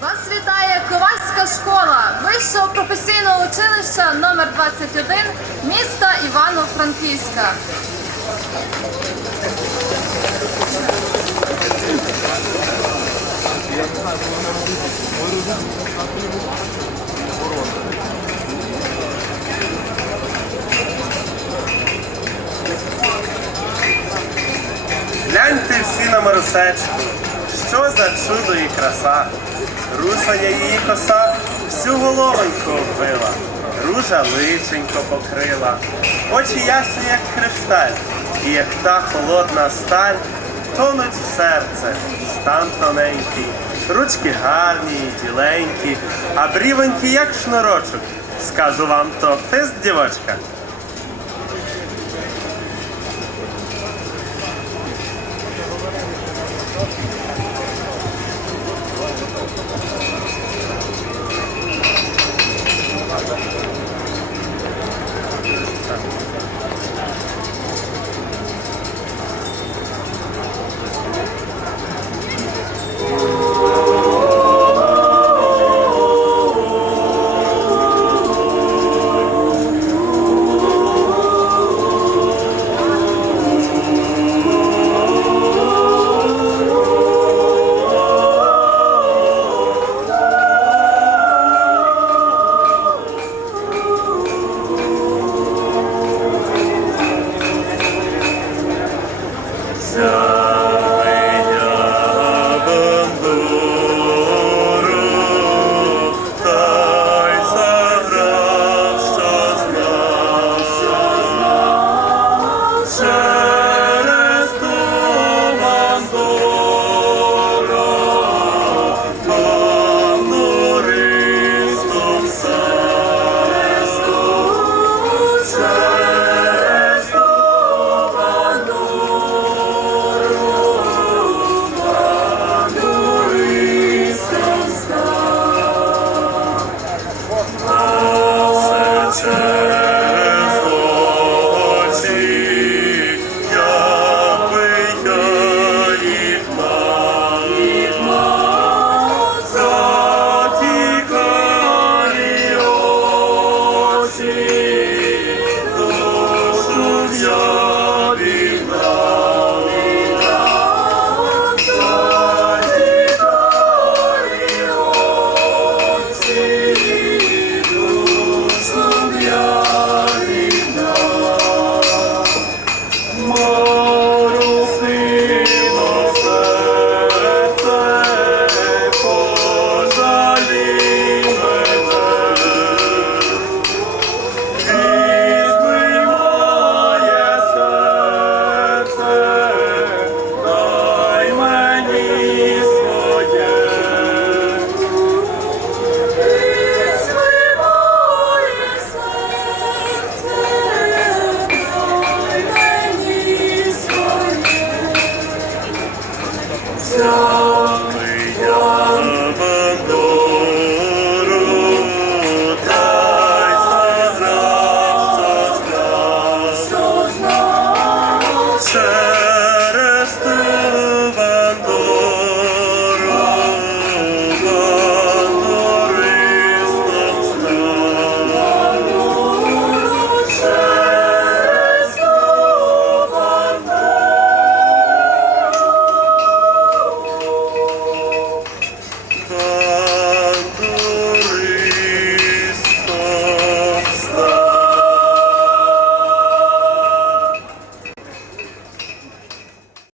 Вас вітає Ковальська школа вищого професійного училища номер 21 міста Івано-Франківська. Гляньте всі на Марусечку, що за чудо і краса. Русаня її коса всю головоньку оббила, ружа личенько покрила, очі ясні, як кришталь, і як та холодна сталь, тонуть в серце, стан тоненький, ручки гарні, і біленькі, а брівонькі, як шнурочок. Скажу вам, то фест, дівочка. через.